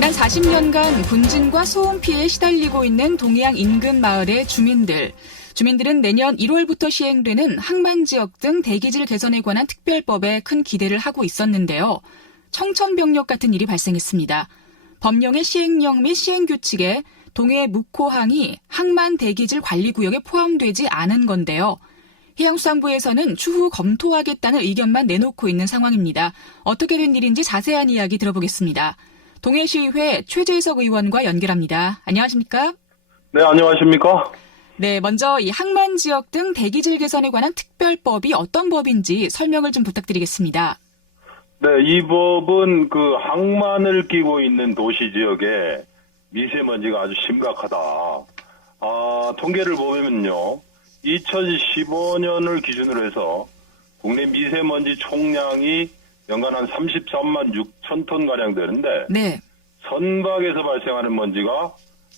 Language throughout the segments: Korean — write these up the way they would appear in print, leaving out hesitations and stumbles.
지난 40년간 분진과 소음 피해에 시달리고 있는 동해안 인근 마을의 주민들. 주민들은 내년 1월부터 시행되는 항만 지역 등 대기질 개선에 관한 특별법에 큰 기대를 하고 있었는데요. 청천벽력 같은 일이 발생했습니다. 법령의 시행령 및 시행규칙에 동해 묵호항이 항만 대기질 관리구역에 포함되지 않은 건데요. 해양수산부에서는 추후 검토하겠다는 의견만 내놓고 있는 상황입니다. 어떻게 된 일인지 자세한 이야기 들어보겠습니다. 동해시의회 최재석 의원과 연결합니다. 안녕하십니까? 네, 안녕하십니까? 네, 먼저 이 항만 지역 등 대기질 개선에 관한 특별법이 어떤 법인지 설명을 좀 부탁드리겠습니다. 네, 이 법은 그 항만을 끼고 있는 도시 지역에 미세먼지가 아주 심각하다. 통계를 보면요. 2015년을 기준으로 해서 국내 미세먼지 총량이 연간 한 33만 6천 톤 가량 되는데 네. 선박에서 발생하는 먼지가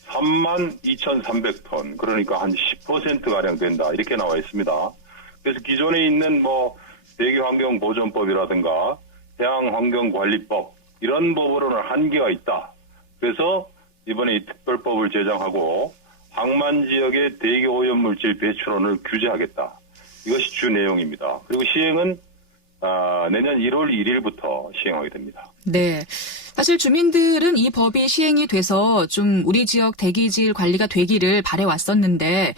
3만 2,300톤, 그러니까 한 10% 가량 된다, 이렇게 나와 있습니다. 그래서 기존에 있는 대기환경보전법이라든가 해양환경관리법 이런 법으로는 한계가 있다. 그래서 이번에 이 특별법을 제정하고 항만 지역의 대기 오염물질 배출원을 규제하겠다. 이것이 주 내용입니다. 그리고 시행은 내년 1월 1일부터 시행하게 됩니다. 네. 사실 주민들은 이 법이 시행이 돼서 좀 우리 지역 대기질 관리가 되기를 바래왔었는데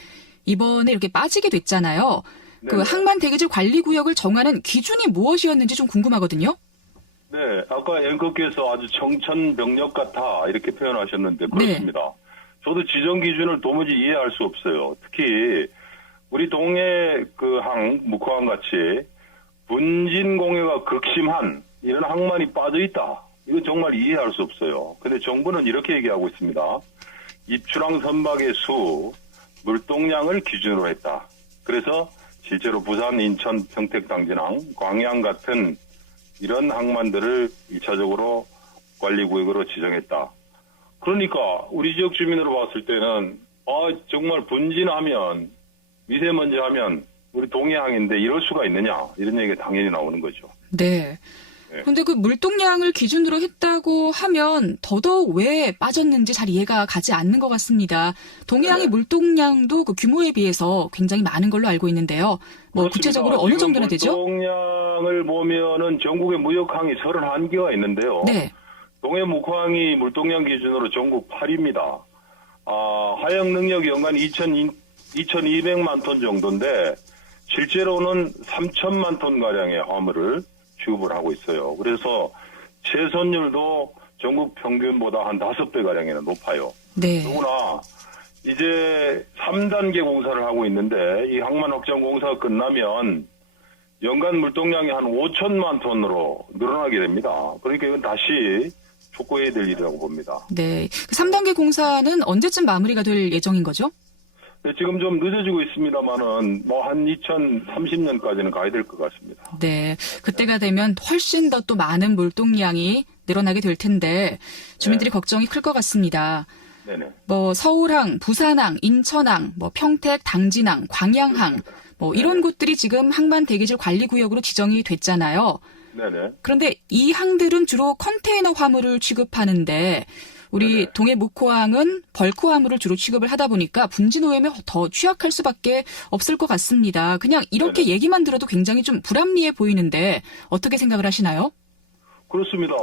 이번에 이렇게 빠지게 됐잖아요. 그 항만 대기질 관리구역을 정하는 기준이 무엇이었는지 좀 궁금하거든요. 네. 아까 앵커께서 아주 청천벽력 같아 이렇게 표현하셨는데 그렇습니다. 네. 저도 지정 기준을 도무지 이해할 수 없어요. 특히 우리 동해 묵호항 같이 분진 공해가 극심한 이런 항만이 빠져 있다. 이건 정말 이해할 수 없어요. 근데 정부는 이렇게 얘기하고 있습니다. 입출항 선박의 수, 물동량을 기준으로 했다. 그래서 실제로 부산, 인천, 평택, 당진항, 광양 같은 이런 항만들을 1차적으로 관리구역으로 지정했다. 그러니까 우리 지역 주민으로 봤을 때는 정말 분진하면 미세먼지 하면 우리 동해항인데 이럴 수가 있느냐 이런 얘기가 당연히 나오는 거죠. 네. 그런데 그 물동량을 기준으로 했다고 하면 더더욱 왜 빠졌는지 잘 이해가 가지 않는 것 같습니다. 동해항의 물동량도 그 규모에 비해서 굉장히 많은 걸로 알고 있는데요. 구체적으로 어느 정도나 되죠? 물동량을 보면은 전국에 무역항이 31개가 있는데요. 네. 동해 묵호항이 물동량 기준으로 전국 8위입니다. 하역 능력이 연간 2,200만 톤 정도인데 실제로는 3천만 톤 가량의 화물을 취급을 하고 있어요. 그래서 채손율도 전국 평균보다 한 5배 가량이나 높아요. 네. 더구나 이제 3단계 공사를 하고 있는데 이 항만 확장 공사가 끝나면 연간 물동량이 한 5천만 톤으로 늘어나게 됩니다. 그러니까 이건 다시 촉구해야 될 일이라고 봅니다. 네. 그 3단계 공사는 언제쯤 마무리가 될 예정인 거죠? 네, 지금 좀 늦어지고 있습니다만은 한 2030년까지는 가야 될 것 같습니다. 네. 그때가 되면 훨씬 더 또 많은 물동량이 늘어나게 될 텐데 주민들이 걱정이 클 것 같습니다. 네네. 서울항, 부산항, 인천항, 평택, 당진항, 광양항 이런 곳들이 지금 항만 대기질 관리구역으로 지정이 됐잖아요. 네네. 그런데 이 항들은 주로 컨테이너 화물을 취급하는데 우리 동해 묵호항은 벌크 화물을 주로 취급을 하다 보니까 분진 오염에 더 취약할 수밖에 없을 것 같습니다. 그냥 이렇게 얘기만 들어도 굉장히 좀 불합리해 보이는데 어떻게 생각을 하시나요? 그렇습니다.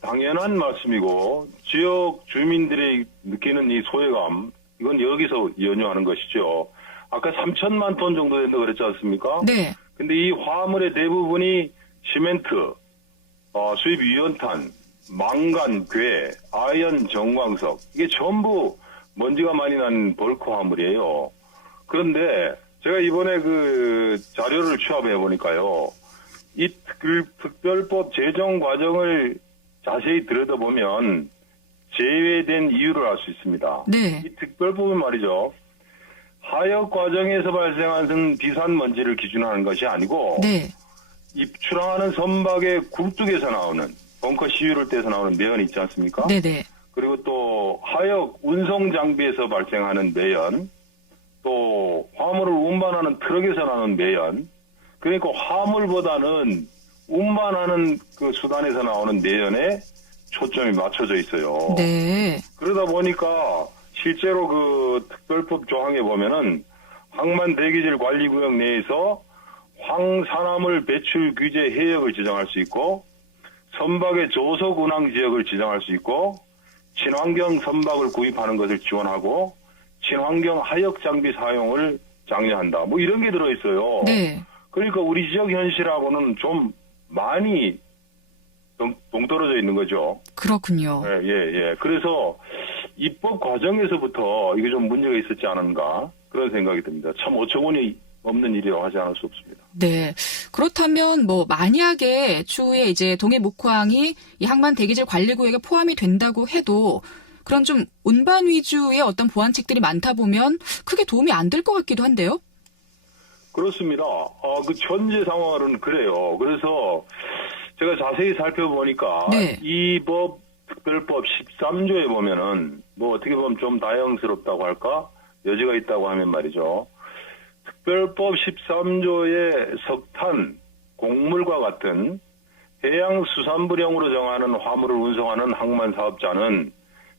당연한 말씀이고 지역 주민들이 느끼는 이 소외감 이건 여기서 연유하는 것이죠. 아까 3천만 톤 정도 된다고 그랬지 않습니까? 네. 근데 이 화물의 대부분이 시멘트, 수입 유연탄, 망간, 괴, 아연, 정광석 이게 전부 먼지가 많이 난 벌크 화물이에요. 그런데 제가 이번에 자료를 취합해 보니까요. 이 특별법 제정 과정을 자세히 들여다보면 제외된 이유를 알 수 있습니다. 네. 이 특별법은 말이죠. 하역 과정에서 발생하는 비산 먼지를 기준하는 것이 아니고 네. 입출항하는 선박의 굴뚝에서 나오는 벙커 시유를 떼서 나오는 매연 있지 않습니까? 네네. 그리고 또 하역 운송 장비에서 발생하는 매연, 또 화물을 운반하는 트럭에서 나오는 매연, 그러니까 화물보다는 운반하는 그 수단에서 나오는 매연에 초점이 맞춰져 있어요. 네. 그러다 보니까 실제로 그 특별법 조항에 보면은 항만 대기질 관리구역 내에서 황산화물 배출 규제 해역을 지정할 수 있고 선박의 조속 운항 지역을 지정할 수 있고 친환경 선박을 구입하는 것을 지원하고 친환경 하역 장비 사용을 장려한다. 뭐 이런 게 들어있어요. 네. 그러니까 우리 지역 현실하고는 좀 많이 동떨어져 있는 거죠. 그렇군요. 예. 그래서 입법 과정에서부터 이게 좀 문제가 있었지 않은가 그런 생각이 듭니다. 참 어처구니 없는 일이라고 하지 않을 수 없습니다. 네. 그렇다면 뭐 만약에 추후에 이제 동해 목호항이 이 항만 대기질 관리구역에 포함이 된다고 해도 그런 좀 운반 위주의 어떤 보안책들이 많다 보면 크게 도움이 안 될 것 같기도 한데요. 그렇습니다. 그 현재 상황은 그래요. 그래서 제가 자세히 살펴보니까 네. 이 법 특별법 13조에 보면은 뭐 어떻게 보면 좀 다양스럽다고 할까 여지가 있다고 하면 말이죠. 특별법 13조의 석탄, 곡물과 같은 해양수산물용으로 정하는 화물을 운송하는 항만 사업자는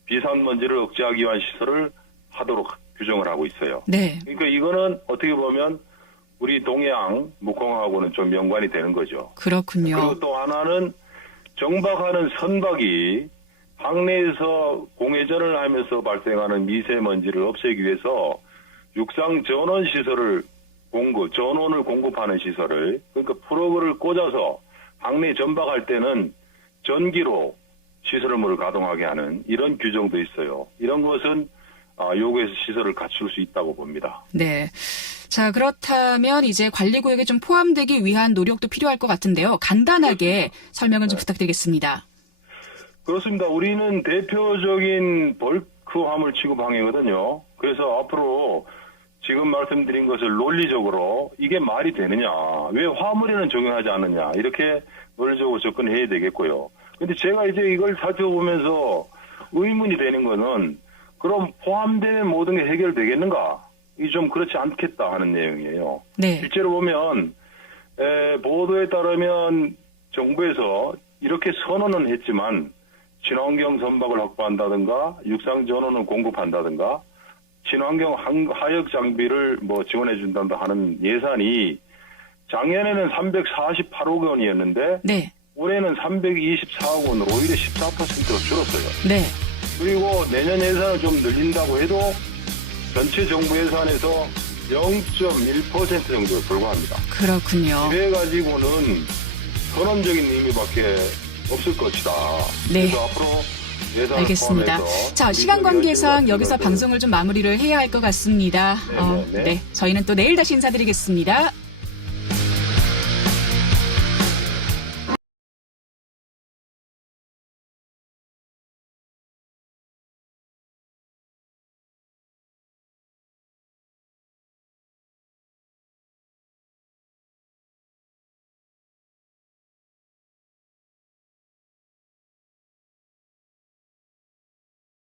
비산먼지를 억제하기 위한 시설을 하도록 규정을 하고 있어요. 네. 그러니까 이거는 어떻게 보면 우리 동해안 묵공하고는 좀 연관이 되는 거죠. 그렇군요. 그리고 또 하나는 정박하는 선박이 항내에서 공회전을 하면서 발생하는 미세먼지를 없애기 위해서 육상 전원 시설을 전원을 공급하는 시설을 그러니까 플러그를 꽂아서 항내 전박할 때는 전기로 시설물을 가동하게 하는 이런 규정도 있어요. 이런 것은 요구해서 시설을 갖출 수 있다고 봅니다. 네. 자, 그렇다면 이제 관리구역에 좀 포함되기 위한 노력도 필요할 것 같은데요. 간단하게 설명을 좀 부탁드리겠습니다. 그렇습니다. 우리는 대표적인 벌크 화물 취급 항이거든요. 그래서 앞으로 지금 말씀드린 것을 논리적으로 이게 말이 되느냐, 왜 화물에는 적용하지 않느냐 이렇게 논리적으로 접근해야 되겠고요. 근데 제가 이제 이걸 살펴보면서 의문이 되는 거는 그럼 포함되면 모든 게 해결되겠는가? 이 좀 그렇지 않겠다 하는 내용이에요. 네. 실제로 보면 보도에 따르면 정부에서 이렇게 선언은 했지만 친환경 선박을 확보한다든가 육상 전원을 공급한다든가 친환경 하역 장비를 뭐 지원해 준다든가 하는 예산이 작년에는 348억 원이었는데 네. 올해는 324억 원으로 오히려 14%가 줄었어요. 네. 그리고 내년 예산을 좀 늘린다고 해도 전체 정부 예산에서 0.1% 정도에 불과합니다. 그렇군요. 그래가지고는 선언적인 의미밖에 없을 것이다. 네. 그래서 앞으로 예산을 알겠습니다. 포함해서 자, 시간 관계상 여기서 것을 방송을 좀 마무리를 해야 할 것 같습니다. 네. 네. 저희는 또 내일 다시 인사드리겠습니다.